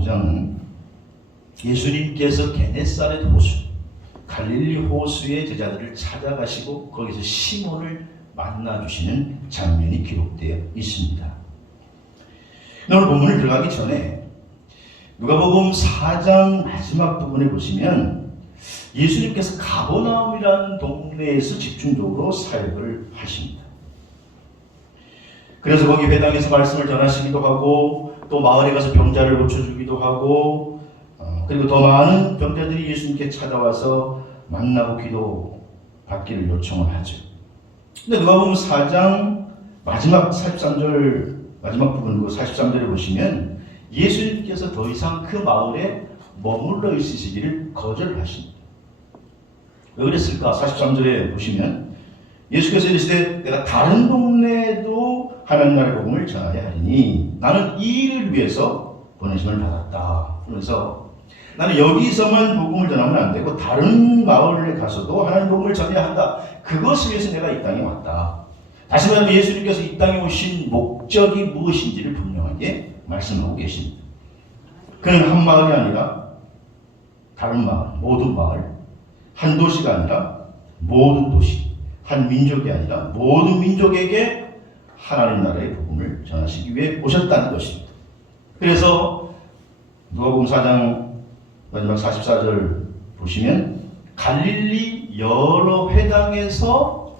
5장은 예수님께서 게네사렛 호수, 갈릴리 호수의 제자들을 찾아가시고 거기서 시몬을 만나주시는 장면이 기록되어 있습니다. 오늘 본문을 들어가기 전에 누가복음 4장 마지막 부분에 보시면 예수님께서 가버나움이라는 동네에서 집중적으로 사역을 하십니다. 그래서 거기 회당에서 말씀을 전하시기도 하고 또 마을에 가서 병자를 고쳐주기도 하고 그리고 더 많은 병자들이 예수님께 찾아와서 만나고 기도 받기를 요청을 하죠. 근데 누가복음 4장 마지막 43절 마지막 부분 43절에 보시면 예수님께서 더 이상 그 마을에 머물러 있으시기를 거절하십니다. 왜 그랬을까? 43절에 보시면 예수께서 이르시되 내가 다른 동네에도 하나님 나라의 복음을 전하야 하리니 나는 이 일을 위해서 보내심을 받았다. 그래서 나는 여기서만 복음을 전하면 안 되고 다른 마을에 가서도 하나님 복음을 전해야 한다. 그것을 위해서 내가 이 땅에 왔다. 다시 말하면 예수님께서 이 땅에 오신 목적이 무엇인지를 분명하게 말씀하고 계십니다. 그는 한 마을이 아니라 다른 마을, 모든 마을, 한 도시가 아니라 모든 도시, 한 민족이 아니라 모든 민족에게 하나님 나라의 복음을 전하시기 위해 오셨다는 것입니다. 그래서 누가복음 4장 마지막 44절 보시면 갈릴리 여러 회당에서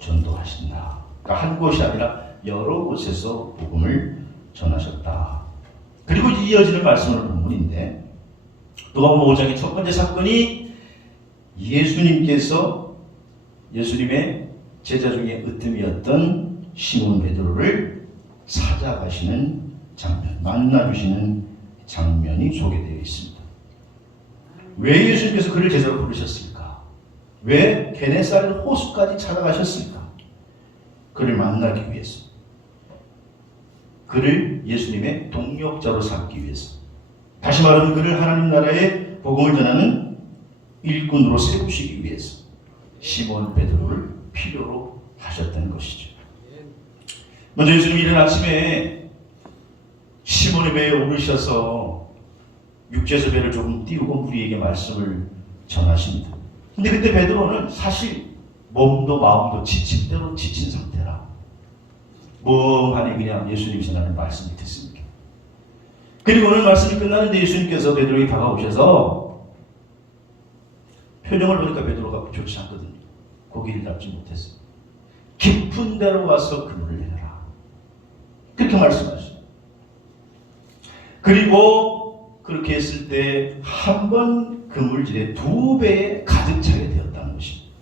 전도하신다. 그러니까 한 곳이 아니라 여러 곳에서 복음을 전하셨다. 그리고 이어지는 말씀은 본문인데 누가복음 5장의 첫 번째 사건이 예수님께서 예수님의 제자 중에 으뜸이었던 시몬 베드로를 찾아가시는 장면, 만나주시는 장면이 소개되어 있습니다. 왜 예수님께서 그를 제자로 부르셨을까? 왜 게네사렛 호수까지 찾아가셨을까? 그를 만나기 위해서, 그를 예수님의 동력자로 삼기 위해서, 다시 말하면 그를 하나님 나라의 복음을 전하는 일꾼으로 세우시기 위해서 시몬 베드로를 필요로 하셨다는 것이죠. 먼저 예수님이 이른 아침에 시몬의 배에 오르셔서 육지에서 배를 조금 띄우고 우리에게 말씀을 전하십니다. 근데 그때 베드로는 사실 몸도 마음도 지친 대로 지친 상태라 멍하니 그냥 예수님이 전하는 말씀을 듣습니다. 그리고 오늘 말씀이 끝나는데 예수님께서 베드로에게 다가오셔서 표정을 보니까 베드로가 좋지 않거든요. 고기를 잡지 못했어요. 깊은 데로 가서 그물을 내라. 그렇게 말씀하셨어요. 그리고 그렇게 했을 때 한 번 그물질에 2배에 가득 차게 되었다는 것입니다.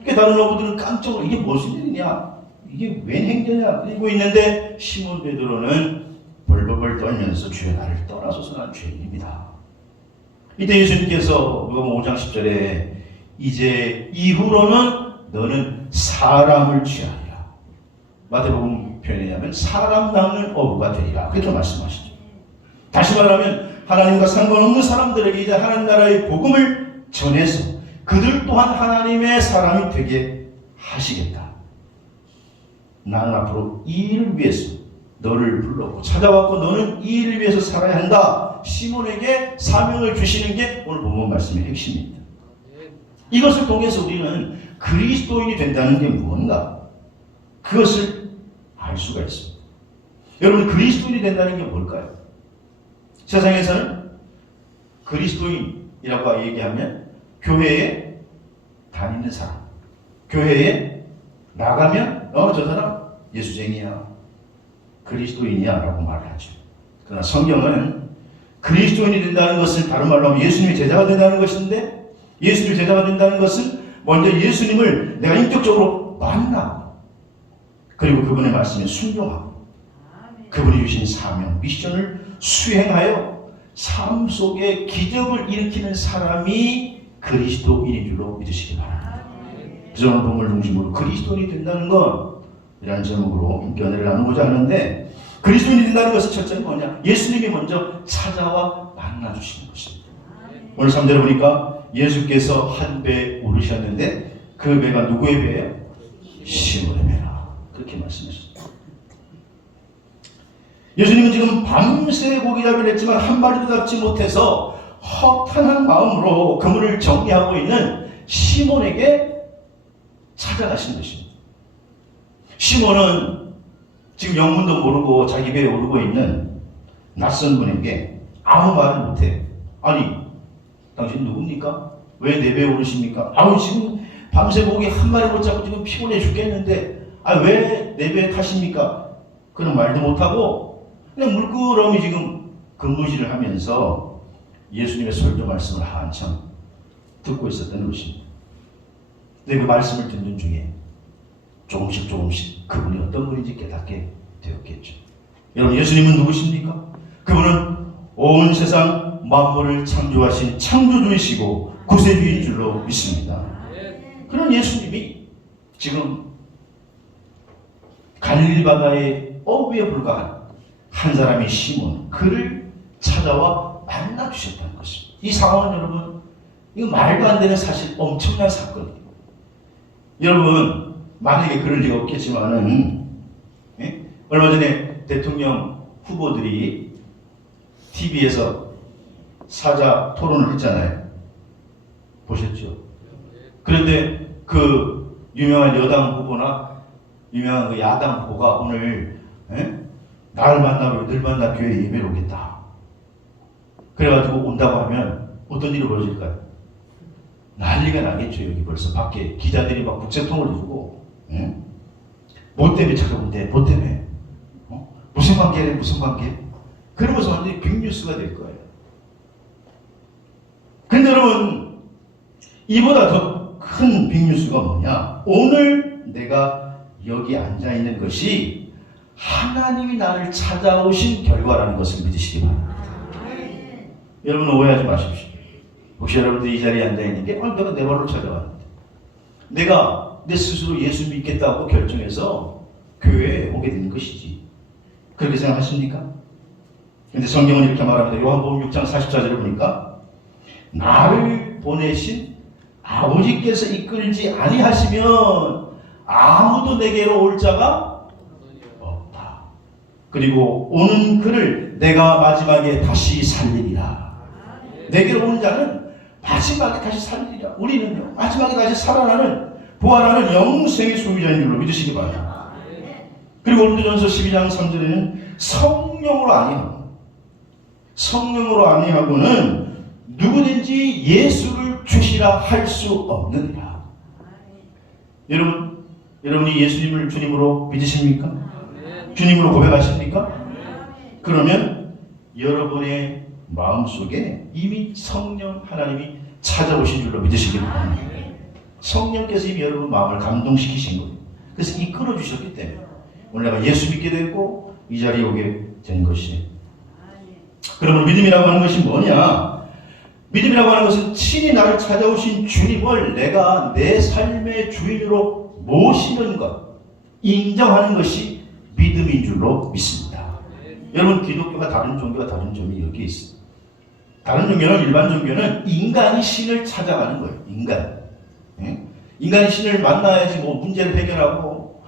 그러니까 다른 어부들은 깜짝 놀라 이게 무슨 일이냐? 이게 웬 행전이냐? 그리고 있는데 시몬 베드로는 벌벌 떨면서 주여 나를 떠나소서 난 죄인입니다. 이때 예수님께서 누가복음 5장 10절에 이제 이후로는 너는 사람을 취하리라. 마태복음 표현하면 사람 낚는 어부가 되리라. 그렇게 말씀하시죠. 다시 말하면 하나님과 상관없는 사람들에게 이제 하나님 나라의 복음을 전해서 그들 또한 하나님의 사람이 되게 하시겠다. 나는 앞으로 이 일을 위해서 너를 불렀고 찾아왔고 너는 이 일을 위해서 살아야 한다. 시몬에게 사명을 주시는 게 오늘 본문 말씀의 핵심입니다. 이것을 통해서 우리는 그리스도인이 된다는 게 무언가 그것을 알 수가 있습니다. 여러분 그리스도인이 된다는 게 뭘까요? 세상에서는 그리스도인이라고 얘기하면 교회에 다니는 사람, 교회에 나가면 저 사람 예수쟁이야, 그리스도인이야 라고 말을 하죠. 그러나 성경은 그리스도인이 된다는 것은 다른 말로 하면 예수님의 제자가 된다는 것인데 예수님의 제자가 된다는 것은 먼저 예수님을 내가 인격적으로 만나고 그리고 그분의 말씀에 순종하고 그분이 주신 사명, 미션을 수행하여 삶 속에 기적을 일으키는 사람이 그리스도인인 줄로 믿으시기 바랍니다. 그래서 오늘 본문을 중심으로 그리스도인이 된다는 것 이라는 제목으로 인견을 나누고자 하는데 그리스도인이 된다는 것은 첫째는 뭐냐? 예수님이 먼저 찾아와 만나주시는 것입니다. 오늘 3절에 보니까 예수께서 한 배에 오르셨는데 그 배가 누구의 배예요? 시몬의 배라. 그렇게 말씀하셨습니다. 예수님은 지금 밤새 고기잡이를 했지만 한 마리도 잡지 못해서 허탄한 마음으로 그물을 정리하고 있는 시몬에게 찾아가신 것입니다. 시몬은 지금 영문도 모르고 자기 배에 오르고 있는 낯선 분에게 아무 말을 못해요. 아니, 당신 누굽니까? 왜 내 배에 오르십니까? 아우, 지금 밤새 고기 한 마리 못 잡고 지금 피곤해 죽겠는데 왜 내 배에 타십니까? 그런 말도 못하고 그냥 물끄러미 지금 근무질을 하면서 예수님의 설교 말씀을 한참 듣고 있었던 것입니다. 근데 그 말씀을 듣는 중에 조금씩 그분이 어떤 분인지 깨닫게 되었겠죠. 여러분, 예수님은 누구십니까? 그분은 온 세상 만물을 창조하신 창조주이시고 구세주인 줄로 믿습니다. 그런 예수님이 지금 갈릴리 바다의 어부에 불과한 한 사람이 시몬, 그를 찾아와 만나주셨다는 것입니다. 이 상황은 여러분, 이거 말도 안 되는 사실, 엄청난 사건이에요. 여러분, 만약에 그럴 리가 없겠지만은, 얼마 전에 대통령 후보들이 TV에서 사자 토론을 했잖아요. 보셨죠? 그런데 그 유명한 여당 후보나 유명한 그 야당 후보가 오늘 나를 만나고 늘 만나 교회 예배를 오겠다. 그래가지고 온다고 하면 어떤 일이 벌어질까요? 난리가 나겠죠. 여기 벌써 밖에 기자들이 막 북새통을 두고 뭐 때문에 찾아온대? 뭐 때문에? 무슨 관계래? 무슨 관계? 그러면서 완전히 빅뉴스가 될 거예요. 근데 여러분, 이보다 더 큰 빅뉴스가 뭐냐? 오늘 내가 여기 앉아있는 것이 하나님이 나를 찾아오신 결과라는 것을 믿으시기 바랍니다. 여러분, 오해하지 마십시오. 혹시 여러분들 이 자리에 앉아있는 게 내가 내 발로 찾아왔는데 내가 내 스스로 예수 믿겠다고 결정해서 교회에 오게 된 것이지. 그렇게 생각하십니까? 근데 성경은 이렇게 말합니다. 요한복음 6장 44절을 보니까 나를 보내신 아버지께서 이끌지 아니하시면 아무도 내게로 올 자가 없다. 그리고 오는 그를 내가 마지막에 다시 살리리라. 내게로 온 자는 마지막에 다시 살리리라. 우리는요, 마지막에 다시 살아나는 부활하는 영생의 소유자인 줄로 믿으시기 바랍니다. 그리고 고린도전서 12장 3절에는 성령으로 아니하고는 누구든지 예수를 주시라 할 수 없느니라. 여러분이 예수님을 주님으로 믿으십니까? 주님으로 고백하십니까? 그러면 여러분의 마음속에 이미 성령 하나님이 찾아오신 줄로 믿으시기 바랍니다. 성령께서 이미 여러분 마음을 감동시키신 거예요. 그래서 이끌어 주셨기 때문에 오늘 내가 예수 믿게 됐고 이 자리에 오게 된 것이에요. 그러면 믿음이라고 하는 것이 뭐냐? 믿음이라고 하는 것은 친히 나를 찾아오신 주님을 내가 내 삶의 주인으로 모시는 것, 인정하는 것이 믿음인 줄로 믿습니다. 여러분, 기독교가 다른 종교와 다른 점이 여기에 있습니다. 다른 종교는, 일반 종교는 인간이 신을 찾아가는 거예요. 인간이 신을 만나야지 뭐 문제를 해결하고,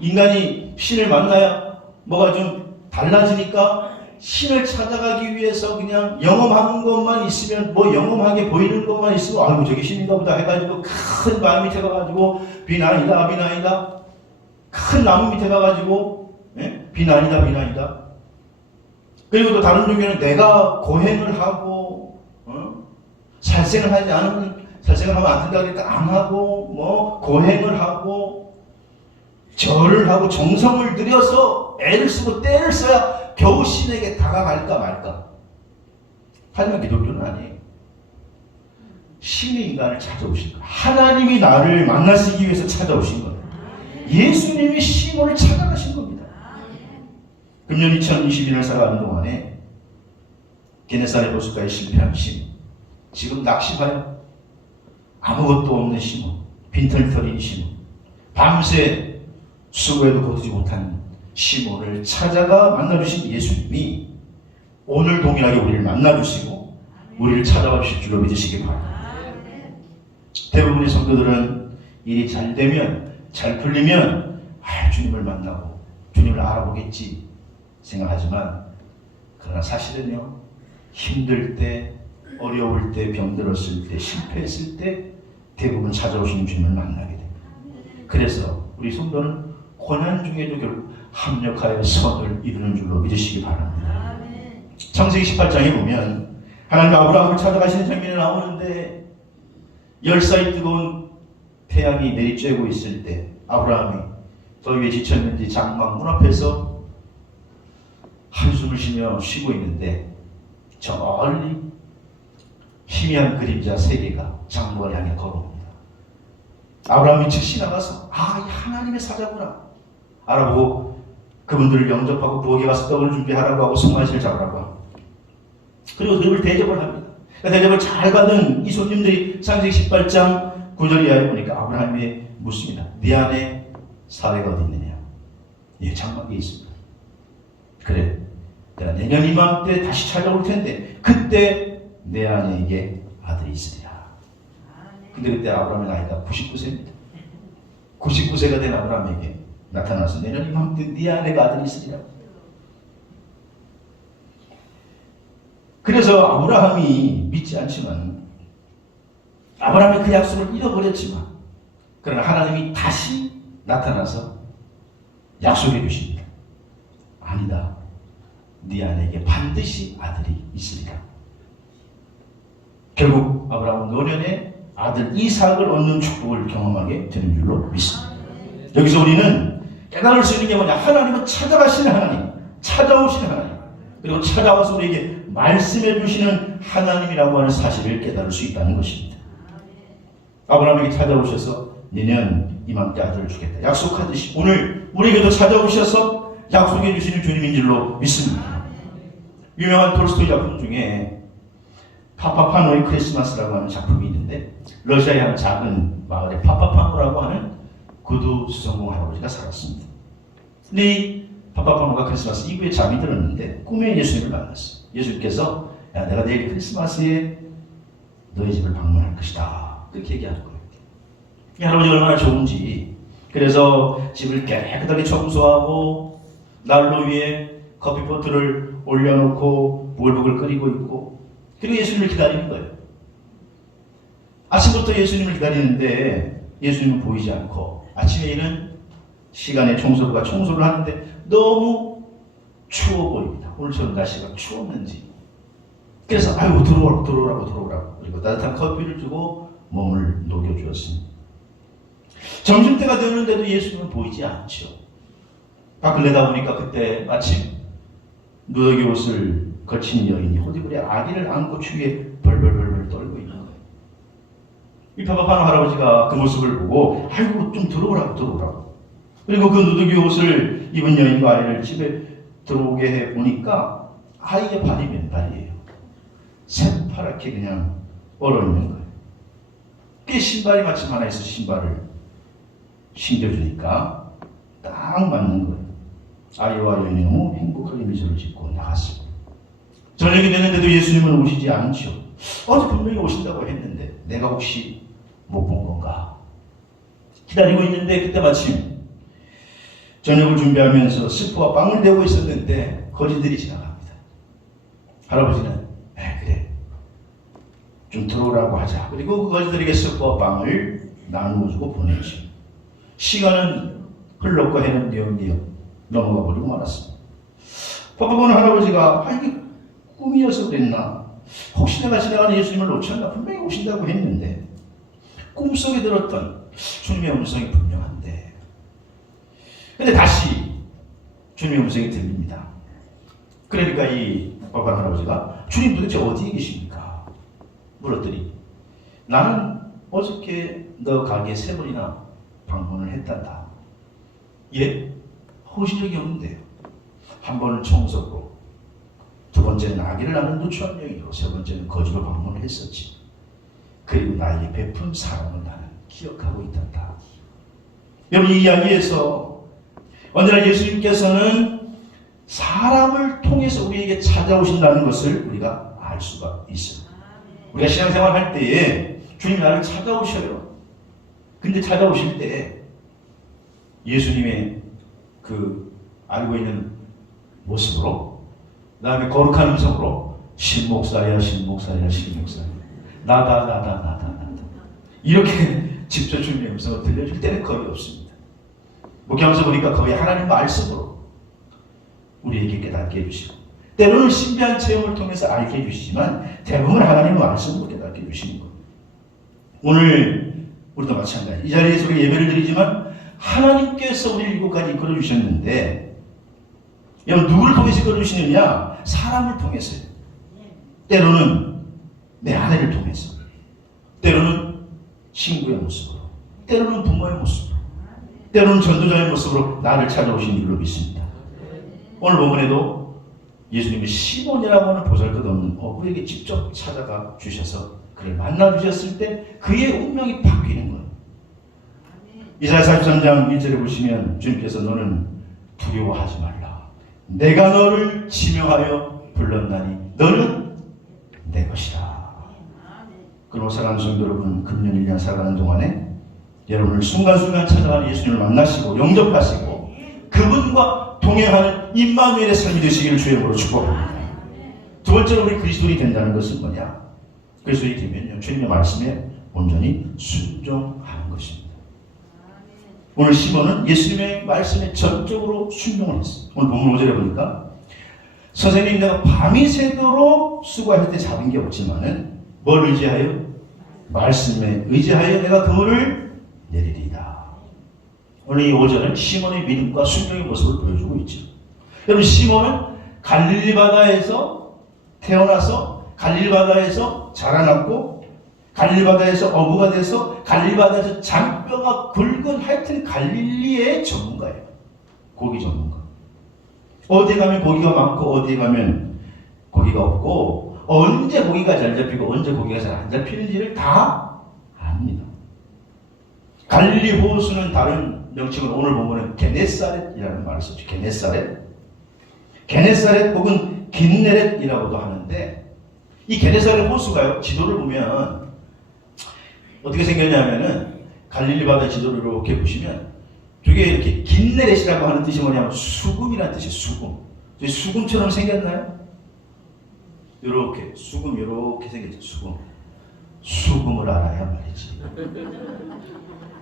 인간이 신을 만나야 뭐가 좀 달라지니까 신을 찾아가기 위해서 그냥 영험하는 것만 있으면, 뭐 영험하게 보이는 것만 있으면 아이고 저기 신인가 보다 해가지고 큰 말 밑에 가가지고 비난이다 큰 나무 밑에 가가지고 비난이다. 그리고 또 다른 종교는 내가 고행을 하고 살생을 하면 안 된다 그러니까 안 하고, 뭐 고행을 하고 절을 하고 정성을 들여서 애를 쓰고 때를 써야 겨우 신에게 다가갈까 말까. 하지만 기독교는 아니에요. 신이 인간을 찾아오신 거예요. 하나님이 나를 만나시기 위해서 찾아오신 거예요. 예수님이 시몬을 찾아가신 겁니다. 금년 2021년 살아가는 동안에 게네사렛 호숫가에 실패한 시몬, 지금 낙심하여 아무것도 없는 시몬, 빈털터린 시몬, 밤새 수고해도 거두지 못한 시몬을 찾아가 만나주신 예수님이 오늘 동일하게 우리를 만나주시고 우리를 찾아와 주실 줄로 믿으시기 바랍니다. 대부분의 성도들은 일이 잘 되면, 잘 풀리면 주님을 만나고 주님을 알아보겠지 생각하지만 그러나 사실은요, 힘들 때, 어려울 때, 병들었을 때, 실패했을 때 대부분 찾아오시는 주님을 만나게 됩니다. 그래서 우리 성도는 고난 중에도 결국 합력하여 선을 이루는 줄로 믿으시기 바랍니다. 창세기 18장에 보면 하나님 아브라함을 찾아가시는 장면이 나오는데 열사의 뜨거운 태양이 내리쬐고 있을 때 아브라함이 더위에 지쳤는지 장막 문 앞에서 한숨을 쉬며 쉬고 있는데 저 멀리 희미한 그림자 세 개가 장막을 향해 걸어옵니다. 아브라함이 즉시 나가서 이 하나님의 사자구나 알아보고 그분들을 영접하고 부엌에 가서 떡을 준비하라고 하고 송아지를 잡으라고 합니다. 그리고 그들을 대접을 합니다. 대접을 잘 받은 이 손님들이 창세기 18장 9절 이하에 보니까 아브라함이 묻습니다. 네 안에 사례가 어디 있느냐? 예, 장막에 있습니다. 그래, 내가 내년 이맘때 다시 찾아올 텐데 그때 내 아내에게 아들이 있으리라. 근데 그때 아브라함의 나이가 99세입니다. 99세가 된 아브라함에게 나타나서 내년 이맘때 네 아내가 아들이 있으리라. 그래서 아브라함이 믿지 않지만 아브라함이 그 약속을 잃어버렸지만 그러나 하나님이 다시 나타나서 약속해 주십니다. 아니다. 네 아내에게 반드시 아들이 있으리라. 결국 아브라함은 노년에 아들 이삭을 얻는 축복을 경험하게 되는 줄로 믿습니다. 여기서 우리는 깨달을 수 있는 게 뭐냐? 하나님은 찾아가시는 하나님, 찾아오시는 하나님, 그리고 찾아와서 우리에게 말씀해 주시는 하나님이라고 하는 사실을 깨달을 수 있다는 것입니다. 아브라함에게 찾아오셔서 내년 이맘때 아들을 주겠다 약속하듯이 오늘 우리에게도 찾아오셔서 약속해 주시는 주님인 줄로 믿습니다. 유명한 톨스토이 작품 중에 파파파노의 크리스마스라고 하는 작품이 있는데 러시아의 한 작은 마을에 파파파노라고 하는 구두 수성공 할아버지가 살았습니다. 근데 이 파파파노가 크리스마스 이브에 잠이 들었는데 꿈에 예수님을 만났어요. 예수님께서 야, 내가 내일 크리스마스에 너희 집을 방문할 것이다. 그렇게 얘기하는 거예요. 이 할아버지가 얼마나 좋은지. 그래서 집을 깨끗하게 청소하고 난로 위에 커피포트를 올려놓고 부글부글 끓이고 있고 그리고 예수님을 기다리는 거예요. 아침부터 예수님을 기다리는데 예수님은 보이지 않고 아침에 이른 시간에 청소부가 청소를 하는데 너무 추워 보입니다. 오늘처럼 날씨가 추웠는지. 그래서 아이고 들어오라고 그리고 따뜻한 커피를 주고 몸을 녹여주었습니다. 점심때가 되는데도 예수님은 보이지 않죠. 밖을 내다보니까 그때 마침 누더기 옷을 거친 여인이 호디불에 아기를 안고 추위에 벌벌벌 떨고 있는 거예요. 이 파파파노 할아버지가 그 모습을 보고 아이고 좀 들어오라고 그리고 그 누더기 옷을 입은 여인과 아이를 집에 들어오게 해 보니까 아이의 발이 맨발이에요. 새파랗게 그냥 얼어있는 거예요. 그 신발이 마침 하나 있어 신발을 신겨주니까 딱 맞는 거예요. 아이와 여인이 너무 행복하게 미소를 짓고 나갔습니다. 저녁이 됐는데도 예수님은 오시지 않죠. 어제 분명히 오신다고 했는데 내가 혹시 못 본 건가? 기다리고 있는데 그때 마침 저녁을 준비하면서 스프와 빵을 대고 있었는데 거지들이 지나갑니다. 할아버지는 그래 좀 들어오라고 하자. 그리고 그 거지들에게 스프와 빵을 나누어주고 보내죠. 시간은 흘렀고 해는 뉘엄뉘엄 넘어가 버리고 말았습니다. 파파파노 할아버지가 이게 꿈이어서 그랬나? 혹시 내가 지나가는 예수님을 놓쳤나? 분명히 오신다고 했는데 꿈속에 들었던 주님의 음성이 분명한데 근데 다시 주님의 음성이 들립니다. 그러니까 이 파파파노 할아버지가 주님 도대체 어디에 계십니까? 물었더니 나는 어저께 너 가게에 3번이나 방문을 했단다. 예? 오신 적이 없는데요. 한 번은 청소고 두 번째는 아기를 낳는 누추한 여인으로 세 번째는 거지로 방문을 했었지. 그리고 나에게 베푼 사랑을 나는 기억하고 있단다. 여러분 이 이야기에서 언제나 예수님께서는 사람을 통해서 우리에게 찾아오신다는 것을 우리가 알 수가 있습니다. 우리가 신앙생활 할 때에 주님이 나를 찾아오셔요. 근데 찾아오실 때 예수님의 그 알고 있는 모습으로, 그 다음에 거룩한 음성으로 신목사야 신목사야 신목사야 나다 이렇게 직접 주님의 음성을 들려줄 때는 거의 없습니다. 목회하면서 보니까 거의 하나님 말씀으로 우리에게 깨닫게 해주시고, 때로는 신비한 체험을 통해서 알게 해주시지만 대부분 하나님의 말씀으로 깨닫게 해주시는 거예요. 오늘 우리도 마찬가지. 이 자리에서 우리 예배를 드리지만 하나님께서 우리를 이곳까지 이끌어 주셨는데, 여러분 누구를 통해서 이끌어 주시느냐? 사람을 통해서요. 때로는 내 아내를 통해서, 때로는 친구의 모습으로, 때로는 부모의 모습으로, 때로는 전도자의 모습으로 나를 찾아오신 줄로 믿습니다. 오늘 본문에도 예수님이 시몬이라고 하는 보잘것없는 어부에게 직접 찾아가 주셔서 그를 만나 주셨을 때 그의 운명이 바뀌는 거예요. 이사야 43장 1절에 보시면 주님께서 너는 두려워하지 말라. 내가 너를 지명하여 불렀나니 너는 내 것이라. 그리고 사랑하는 성도 여러분, 금년 1년 살아가는 동안에 여러분을 순간순간 찾아가는 예수님을 만나시고 영접하시고 그분과 동행하는 임마누엘의 삶이 되시기를 주의 이름으로 축복합니다. 두 번째로 우리 그리스도인이 된다는 것은 뭐냐? 그리스도인이 되면요, 주님의 말씀에 온전히 순종하는 것입니다. 오늘 시몬은 예수님의 말씀에 전적으로 순종을 했어요. 오늘 본문 5절에 보니까 선생님 내가 밤이 새도록 수고할 때 잡은 게 없지만은 뭘 의지하여? 말씀에 의지하여 내가 그물을 내리리이다. 오늘 이 5절은 시몬의 믿음과 순종의 모습을 보여주고 있죠. 여러분 시몬은 갈릴리 바다에서 태어나서 갈릴리 바다에서 자라났고 갈릴리 바다에서 어부가 돼서 갈릴리 바다에서 잔뼈가 굵은 하여튼 갈릴리의 전문가예요. 고기 전문가. 어디 가면 고기가 많고 어디 가면 고기가 없고 언제 고기가 잘 잡히고 언제 고기가 잘 안 잡히는지를 다 압니다. 갈릴리 호수는 다른 명칭으로 오늘 보면 게네사렛이라는 말을 썼죠. 게네사렛 혹은 긴네렛이라고도 하는데 이 게네사렛 호수가요, 지도를 보면 어떻게 생겼냐면은 갈릴리 바다 지도를 이렇게 보시면 저게 이렇게 긴네렛이라고 하는 뜻이 뭐냐면 수금이라는 뜻이에요. 수금. 수금처럼 생겼나요? 이렇게 수금 이렇게 생겼죠. 수금. 수금을 알아야 말이지.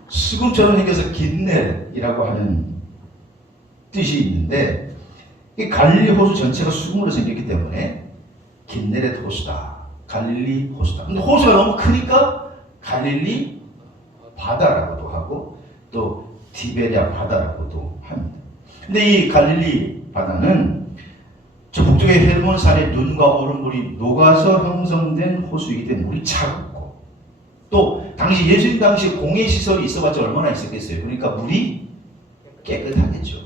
수금처럼 생겨서 긴네렛이라고 하는 뜻이 있는데 이 갈릴리 호수 전체가 수금으로 생겼기 때문에 긴네렛 호수다. 갈릴리 호수다. 근데 호수가 너무 크니까 갈릴리 바다라고도 하고 또 티베리아 바다라고도 합니다. 근데 이 갈릴리 바다는 저 북쪽의 헬몬산의 눈과 얼음물이 녹아서 형성된 호수이기 때문에 물이 차갑고 또 당시 예수님 당시 공해시설이 있어봤자 얼마나 있었겠어요. 그러니까 물이 깨끗하겠죠.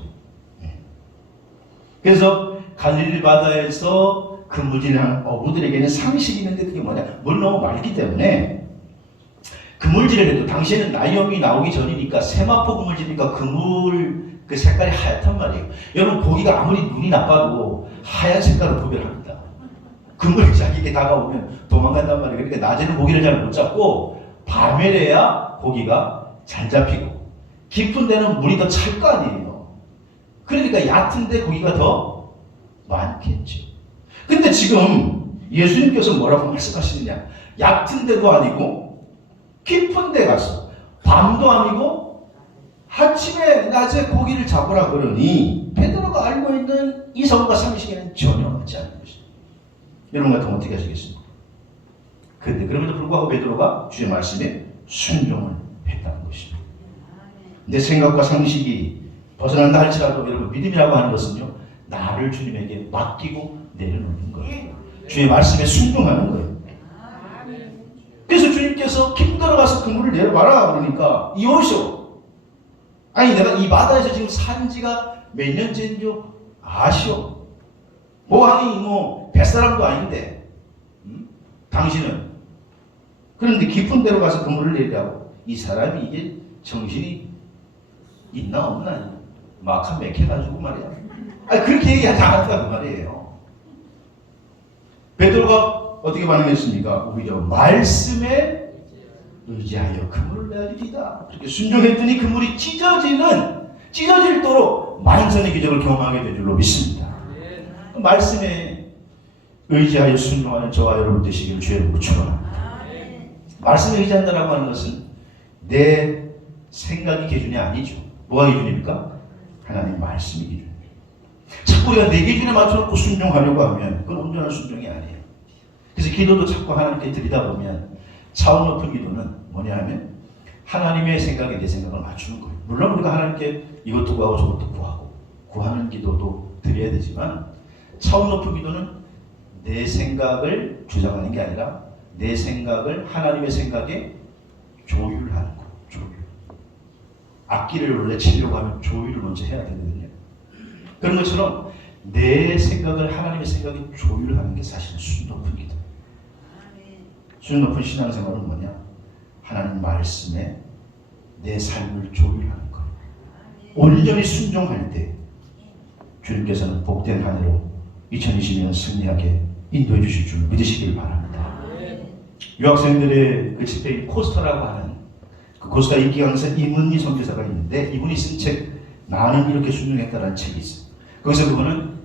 그래서 갈릴리 바다에서 그물질하는 어부들에게는 상식이 있는데 그게 뭐냐? 물 너무 맑기 때문에 그물질을 해도 당시에는 나이염이 나오기 전이니까 세마포 그물질이니까 그물 그 색깔이 하얗단 말이에요. 여러분 고기가 아무리 눈이 나빠도 하얀 색깔을 구별합니다. 그물이 자기에게 다가오면 도망간단 말이에요. 그러니까 낮에는 고기를 잘 못 잡고 밤에 돼야 고기가 잘 잡히고 깊은 데는 물이 더 찰 거 아니에요. 그러니까 얕은 데 고기가 더 많겠죠. 근데 지금 예수님께서 뭐라고 말씀하시느냐? 얕은 데도 아니고 깊은 데 가서 밤도 아니고 아침에 낮에 고기를 잡으라 그러니 베드로가 알고 있는 이성과 상식에는 전혀 맞지 않는 것입니다. 여러분 같으면 어떻게 하시겠습니까? 그런데 그럼에도 불구하고 베드로가 주의 말씀에 순종을 했다는 것입니다. 내 생각과 상식이 벗어난다 할지라도 여러분 믿음이라고 하는 것은요, 나를 주님에게 맡기고 내려놓는 거예요. 주의 말씀에 순종하는 거예요. 그래서 주님께서 깊 들어가서 그물을 내려봐라 그러니까 이오쇼. 아니 내가 이 바다에서 지금 산 지가 몇 년째인 줄 아시오? 아니 뱃사람도 아닌데 당신은 그런데 깊은 데로 가서 그물을 내리라고 이 사람이 이게 정신이 있나 없나 막한 맥혀가지고 말이야. 아니 그렇게 얘기하지 않았다고 말이에요. 베드로가 어떻게 반응했습니까? 오히려 말씀에 의지하여 그물을 내리리다. 그렇게 순종했더니 그물이 찢어질도록 만선의 기적을 경험하게 될 줄로 믿습니다. 그 말씀에 의지하여 순종하는 저와 여러분 되시기를 주의 이름으로 축원합니다. 말씀에 의지한다라고 하는 것은 내 생각이 기준이 아니죠. 뭐가 기준입니까? 하나님 말씀이 기준입니다. 자꾸 우리가 내 기준에 맞춰놓고 순종하려고 하면 그건 온전한 순종이 아니에요. 그래서 기도도 자꾸 하나님께 드리다 보면 차원 높은 기도는 뭐냐 하면 하나님의 생각에 내 생각을 맞추는 거예요. 물론 우리가 하나님께 이것도 구하고 저것도 구하고 구하는 기도도 드려야 되지만 차원 높은 기도는 내 생각을 주장하는 게 아니라 내 생각을 하나님의 생각에 조율하는 거예요. 조율. 악기를 원래 치려고 하면 조율을 먼저 해야 되거든요. 그런 것처럼 내 생각을 하나님의 생각에 조율하는 게 사실은 수준 높은 기도. 수준 높은 신앙생활은 뭐냐? 하나님 말씀에 내 삶을 조율하는 거예요. 온전히 순종할 때 주님께서는 복된 한 해로 2020년 승리하게 인도해 주실 줄 믿으시길 바랍니다. 유학생들의 그 집회인 코스터라고 하는 그 코스타 인기 강사 이문희 선교사가 있는데 이분이 쓴 책 나는 이렇게 순종했다라는 책이 있어요. 거기서 그분은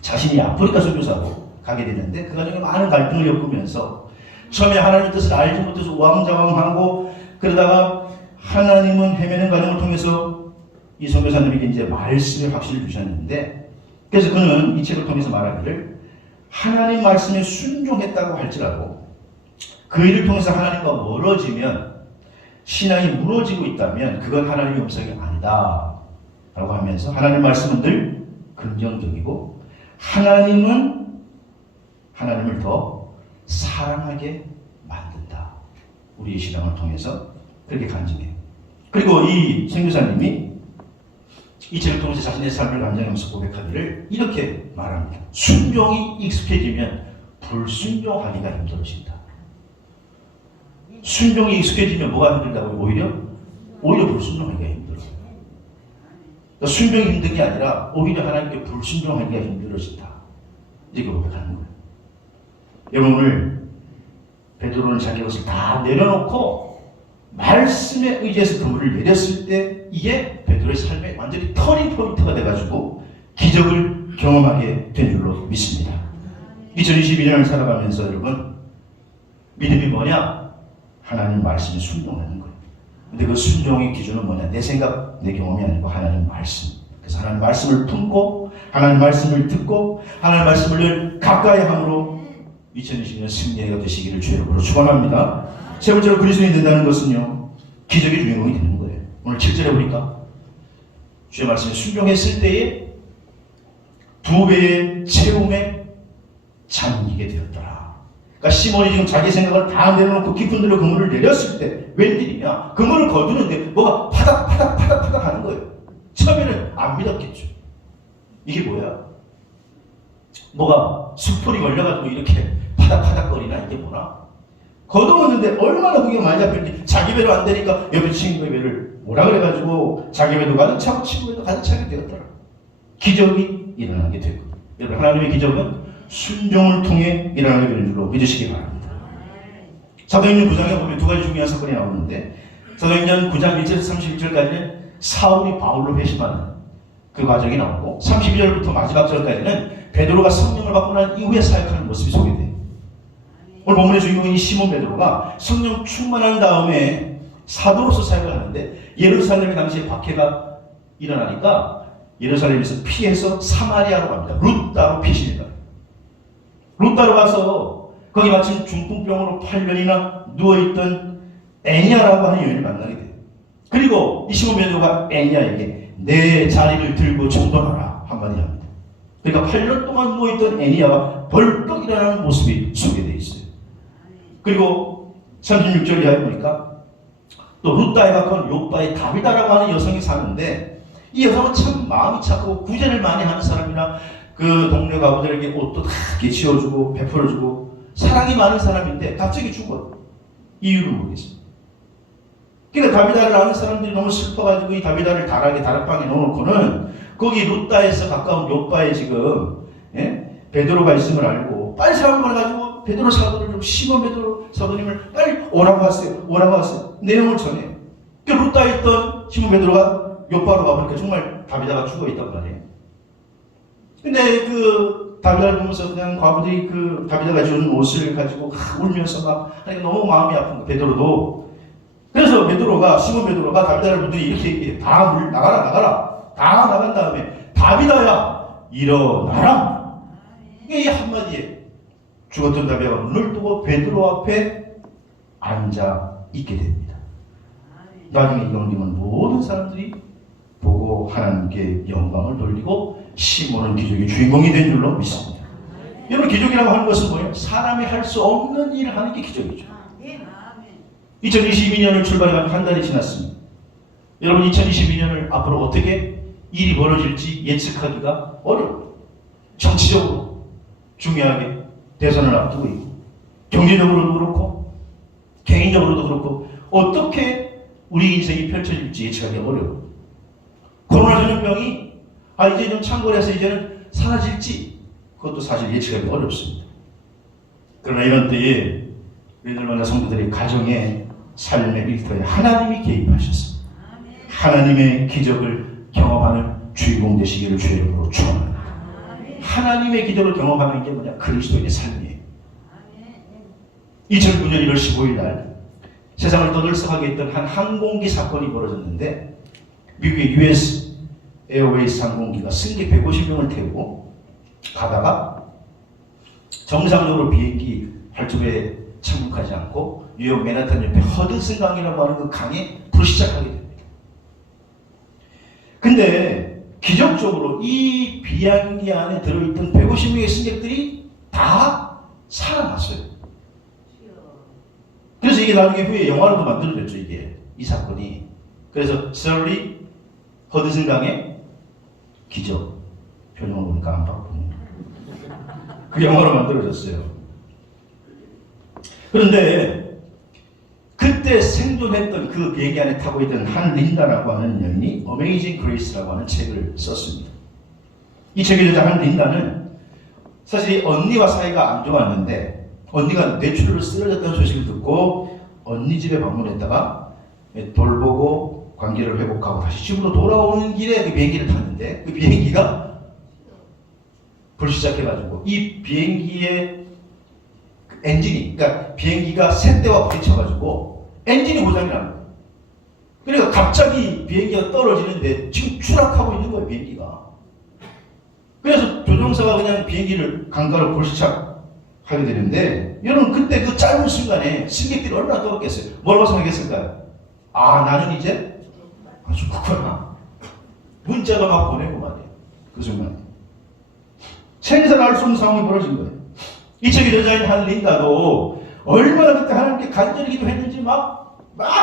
자신이 아프리카 선교사로 가게 됐는데 그 과정에 많은 갈등을 겪으면서 처음에 하나님의 뜻을 알지 못해서 우왕좌왕하고 그러다가 하나님은 헤매는 과정을 통해서 이 선교사님에게 이제 말씀의 확신을 주셨는데 그래서 그는 이 책을 통해서 말하기를 하나님 말씀에 순종했다고 할지라도 그 일을 통해서 하나님과 멀어지면 신앙이 무너지고 있다면 그건 하나님의 음성이 아니다 라고 하면서 하나님 말씀은 늘 긍정적이고 하나님은 하나님을 더 사랑하게 만든다. 우리의 신앙을 통해서 그렇게 간증해요. 그리고 이 선교사님이 이 책을 통해서 자신의 삶을 간증하면서 고백하기를 이렇게 말합니다. 순종이 익숙해지면 불순종하기가 힘들어진다. 순종이 익숙해지면 뭐가 힘들다고요? 오히려 불순종하기가 힘들어요. 그러니까 순종이 힘든 게 아니라 오히려 하나님께 불순종하기가 힘들어진다. 이렇게 고백하는 거예요. 여러분 오늘 베드로는 자기 것을 다 내려놓고 말씀에 의지해서 그물을 내렸을 때 이게 베드로의 삶에 완전히 터닝 포인트가 돼가지고 기적을 경험하게 된 줄로 믿습니다. 2022년을 살아가면서 여러분 믿음이 뭐냐? 하나님 말씀에 순종하는 거예요. 근데 그 순종의 기준은 뭐냐? 내 생각, 내 경험이 아니고 하나님 말씀. 그래서 하나님 말씀을 품고 하나님 말씀을 듣고 하나님 말씀을 늘 가까이 함으로 2020년 승리해가 되시기를 주의 이름으로 축원합니다. 세 번째로 그리스도인이 된다는 것은요. 기적의 주인공이 되는 거예요. 오늘 7절에 보니까 주의 말씀에 순종했을 때에 2배의 채움에 잠기게 되었더라. 그러니까 시몬이 지금 자기 생각을 다 내려놓고 깊은 데로 그물을 내렸을 때 웬일이냐? 그물을 거두는데 뭐가 파닥파닥 하는 거예요. 처음에는 안 믿었겠죠. 이게 뭐야? 뭐가 수풀이 걸려가지고 이렇게 파닥파닥거리나 이게 뭐나? 거두었는데 얼마나 그게 많이 잡혔는지 자기 배로 안 되니까 옆에 친구의 배를 오라 그래가지고 자기 배도 가득 차고 친구 배도 가득 차게 되었더라. 기적이 일어나게 되고 여러분 하나님의 기적은 순종을 통해 일어나게 되는 줄로 믿으시기 바랍니다. 사도행전 9장에 보면 두 가지 중요한 사건이 나오는데 사도행전 9장 1절에서 31절까지는 사울이 바울로 회심하는 그 과정이 나오고 32절부터 마지막 절까지는 베드로가 성령을 받고 난 이후에 사역하는 모습이 소개돼요. 오늘 본문의 주인공인 시몬 베드로가 성령 충만한 다음에 사도로서 사역을 하는데 예루살렘에 당시에 박해가 일어나니까 예루살렘에서 피해서 사마리아로 갑니다. 룻다로 피신니다. 룻다로 가서 거기 마침 중풍병으로 8년이나 누워있던 애니아라고 하는 여인을 만나게 돼요. 그리고 이 시몬 베드로가 애니아에게 내 자리를 들고 전도하라 한마디 합니다. 그러니까 8년 동안 누워있던 애니아가 벌떡 일어나는 모습이 소개되어 있어요. 그리고 36절 이하에 보니까 또 룻다에 가까운 요바의 다비다라고 하는 여성이 사는데 이 여성은 참 마음이 착하고 구제를 많이 하는 사람이나 그 동네 가부들에게 옷도 다 이렇게 지어주고 베풀어주고 사랑이 많은 사람인데 갑자기 죽어요. 이유를 모르겠어요. 그러니까 다비다를 아는 사람들이 너무 슬퍼가지고 이 다비다를 다락방에 넣어놓고는 거기 룻다에서 가까운 요바에 지금 베드로가 있음을 알고 빨리 사람을 가지고 베드로 사도를 좀 시몬 베드로 사도님을 빨리 오라고 하세요. 내용을 전해요. 그 룻다에 있던 시몬 베드로가 요바로 가보니까 정말 다비다가 죽어있단 말이에요. 근데 그 다비다를 보면서 그냥 과부들이 그 다비다가 준 옷을 가지고 울면서 막 하니까 너무 마음이 아픈 거 베드로도. 그래서 시몬 베드로가 다비다를 보더니 이렇게 얘기해. 다 나가라. 다 나간 다음에 다비다야 일어나라. 이게 이 한마디에 죽었던 다비다가 눈을 뜨고 베드로 앞에 앉아 있게 됩니다. 나중에 이 경림은 모든 사람들이 보고 하나님께 영광을 돌리고 시몬은 기적의 주인공이 된 줄로 믿습니다. 여러분, 기적이라고 하는 것은 뭐예요? 사람이 할 수 없는 일을 하는 게 기적이죠. 2022년을 출발해서 한 달이 지났습니다. 여러분, 2022년을 앞으로 어떻게 일이 벌어질지 예측하기가 어려워요. 정치적으로 중요하게 대선을 앞두고 있고, 경제적으로도 그렇고 개인적으로도 그렇고 어떻게 우리 인생이 펼쳐질지 예측하기 어려워요. 코로나 전염병이 이제 좀 창궐해서 이제는 사라질지 그것도 사실 예측하기 어렵습니다. 그러나 이런 때에 우리들마다 성도들의 가정의 삶의 일터에 하나님이 개입하셨습니다. 하나님의 기적을 경험하는 주인공 되시기를 주의 이름으로 축원합니다. 하나님의 기적을 경험하는 게 뭐냐? 그리스도인의 삶이에요. 2009년 1월 15일 날 세상을 떠들썩하게 했던 한 항공기 사건이 벌어졌는데, 미국의 US 에어웨이스 항공기가 승객 150명을 태우고 가다가 정상적으로 비행기 활주로에 착륙하지 않고 뉴욕 맨하탄 옆에 허드슨 강이라고 하는 그 강에 불시착하게 됩니다. 근데 기적적으로 이 비행기 안에 들어있던 150명의 승객들이 다 살아났어요. 그래서 이게 나중에 후에 영화로도 만들어졌죠. 이 사건이. 그래서 썰리 허드슨 강의 기적, 표정을 보니까 안 바꾸네. 그 영화로 만들어졌어요. 그런데 그때 생존했던 그 비행기 안에 타고 있던 한 린다라고 하는 여인이 어메이징 그레이스라고 하는 책을 썼습니다. 이 책의 저자 한 린다는 사실 언니와 사이가 안 좋았는데, 언니가 뇌출혈로 쓰러졌다는 소식을 듣고 언니 집에 방문했다가 돌보고 관계를 회복하고 다시 집으로 돌아오는 길에 그 비행기를 탔는데, 그 비행기가 불시착해가지고 이 비행기의 엔진이, 그러니까 비행기가 새대와 부딪혀가지고 엔진이 고장이 난 거예요. 그러니까 갑자기 비행기가 떨어지는데 지금 추락하고 있는 거예요, 비행기가. 그래서 조종사가 그냥 비행기를 강가로 불시착하게 되는데, 여러분 그때 그 짧은 순간에 승객들이 얼마나 떨었겠어요? 뭐라고 생각했을까요? 나는 이제 죽었구나. 문자가 막 보내고 말이에요. 그 순간에. 생사를 알 수 없는 상황이 벌어진 거예요. 이 책의 저자인 한 린다도 얼마나 그때 하나님께 간절히 기도했는지 막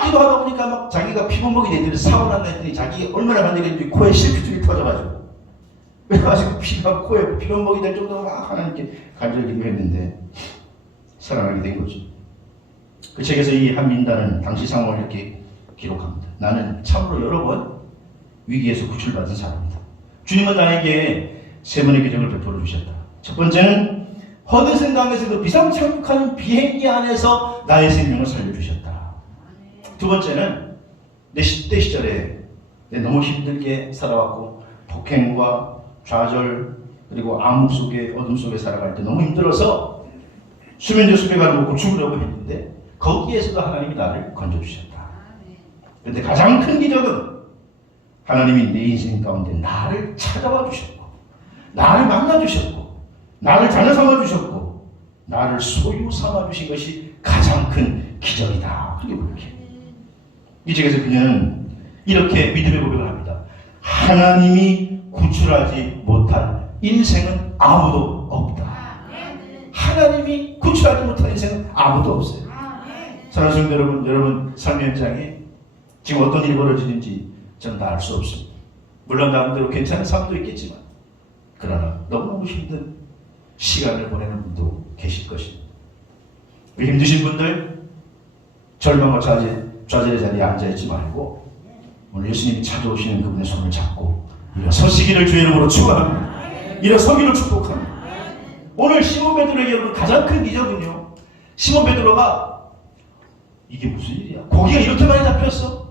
기도하다 보니까 막 자기가 피범벅이 되더니 사고 난다 했더니 자기 얼마나 간절히 했는지 코에 실핏줄이 터져가지고, 그래가지고 피가 코에 피범벅이 될 정도로 막 하나님께 간절히 기도했는데 살아나게 된 거죠. 그 책에서 이 한 린다는 당시 상황을 이렇게 기록합니다. 나는 참으로 여러 번 위기에서 구출받은 사람이다. 주님은 나에게 세 번의 기적을 베풀어 주셨다. 첫 번째는 허드슨 강에서 그 비상 착륙하는 비행기 안에서 나의 생명을 살려주셨다. 두 번째는 내 10대 시절에 너무 힘들게 살아왔고 폭행과 좌절 그리고 암흑 속에 어둠 속에 살아갈 때 너무 힘들어서 수면제 수백알을 먹고 죽으려고 했는데 거기에서도 하나님이 나를 건져주셨다. 그런데 가장 큰 기적은 하나님이 내 인생 가운데 나를 찾아와 주셨고, 나를 만나 주셨고, 나를 자녀 삼아 주셨고, 나를 소유 삼아 주신 것이 가장 큰 기적이다. 그게 그렇게. 이 책에서 그녀는 이렇게 믿음의 고백을 합니다. 하나님이 구출하지 못할 인생은 아무도 없다. 하나님이 구출하지 못할 인생은 아무도 없어요. 사랑하는 성도 여러분 삶의 현장에 지금 어떤 일이 벌어지는지 저는 다 알 수 없습니다. 물론 나름대로 괜찮은 삶도 있겠지만, 그러나 너무너무 힘든 시간을 보내는 분도 계실 것입니다. 힘드신 분들 절망과 좌절의 자리에 앉아있지 말고 오늘 예수님이 찾아오시는 그분의 손을 잡고 일어서시기를 주의 이름으로 축원합니다. 일어서기를 축복합니다. 오늘 시몬 베드로에게 여러분 가장 큰 기적은요, 시몬 베드로가 이게 무슨 일이야? 고기가 이렇게 많이 잡혔어?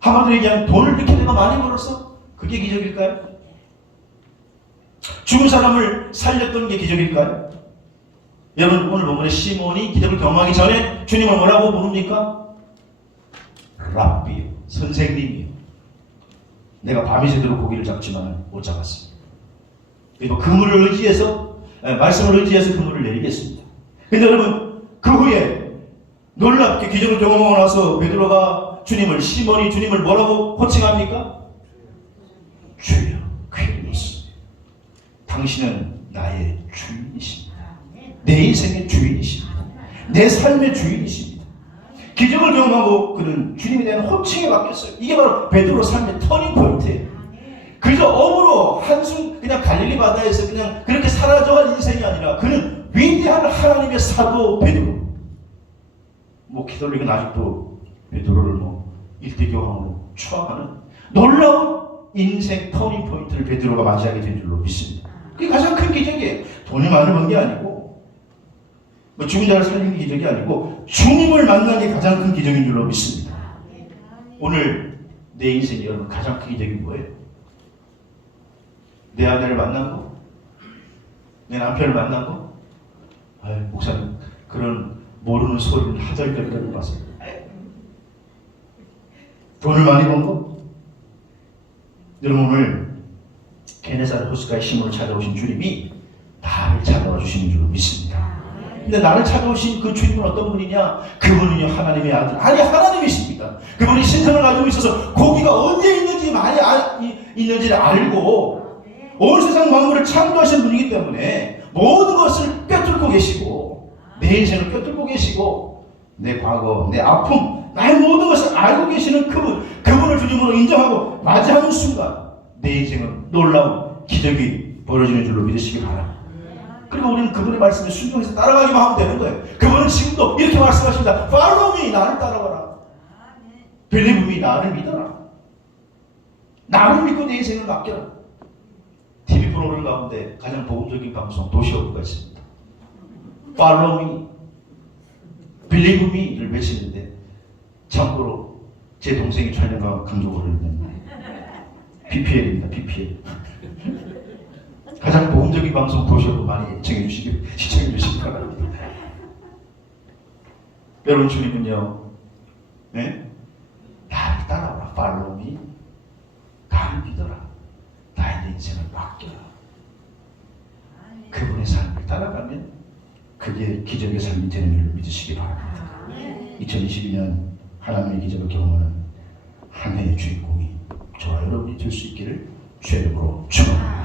한마디로 얘기하면 돈을 이렇게 내가 많이 벌었어? 그게 기적일까요? 죽은 사람을 살렸던 게 기적일까요? 여러분, 오늘 본문에 시몬이 기적을 경험하기 전에 주님을 뭐라고 부릅니까? 랍비요, 선생님이요. 내가 밤이 새도록 고기를 잡지만 못 잡았습니다. 그리고 그물을 의지해서, 말씀을 의지해서 그물을 내리겠습니다. 근데 여러분, 그 후에 놀랍게 기적을 경험하고 나서 베드로가 시몬이 주님을 뭐라고 호칭합니까? 주여, 퀴리노스. 당신은 나의 주인이십니다. 내 인생의 주인이십니다. 내 삶의 주인이십니다. 기적을 경험하고 그는 주님에 대한 호칭이 바뀌었어요. 이게 바로 베드로 삶의 터닝 포인트예요. 그저 업으로 한순 그냥 갈릴리 바다에서 그냥 그렇게 사라져갈 인생이 아니라 그는 위대한 하나님의 사도 베드로. 기톨릭은 아직도 베드로를 일대교황으로 추앙하는 놀라운 인생 터닝 포인트를 베드로가 맞이하게 된 줄로 믿습니다. 그게 가장 큰 기적이에요. 돈이 많은 건 게 아니고 죽은 자를 살린 기적이 아니고 주님을 만난 게 가장 큰 기적인 줄로 믿습니다. 오늘 내 인생에 여러분 가장 큰 기적이 뭐예요? 내 아내를 만난 거? 내 남편을 만난 거? 목사님 그런 모르는 소리는 하절결결을 봤어요. 돈을 많이 번 거? 여러분 오늘 게네사렛 호숫가에 시몬을 찾아오신 주님이 나를 찾아와 주시는 줄로 믿습니다. 근데 나를 찾아오신 그 주님은 어떤 분이냐? 그분은요 하나님의 아들, 아니 하나님이십니다. 그분이 신성을 가지고 있어서 고기가 어디에 있는지 많이 있는지를 알고 온 세상 만물을 창조하신 분이기 때문에 모든 것을 꿰뚫고 계시고 내 인생을 꿰뚫고 계시고 내 과거, 내 아픔, 나의 모든 것을 알고 계시는 그분을 주님으로 인정하고 맞이하는 순간 내 인생은 놀라운 기적이 벌어지는 줄로 믿으시기 바랍니다. 그리고 우리는 그분의 말씀에 순종해서 따라가기만 하면 되는 거예요. 그분은 지금도 이렇게 말씀하십니다. Follow me, 나를 따라가라. Believe me, 나를 믿어라. 나를 믿고 내 인생을 맡겨라. TV 프로그램 가운데 가장 보험적인 방송 도시어부가 있습니다. Follow me, Believe me를 외치는데 참고로 제 동생이 촬영한 강조를 했는데 PPL입니다. PPL. 가장 보험적인 방송 도시어부 많이 시청해 주시기 바랍니다. 여러분 주님은요, 네? 나를 따라오라. Follow me. 나를 믿어라. 나의 인생을 맡겨라. 그분의 삶을 따라가면 그게 기적의 삶이 되는 줄 믿으시기 바랍니다. 2022년 하나님의 기적을 경험하는 한 해의 주인공이 저와 여러분이 될 수 있기를 주의 이름으로 축원합니다.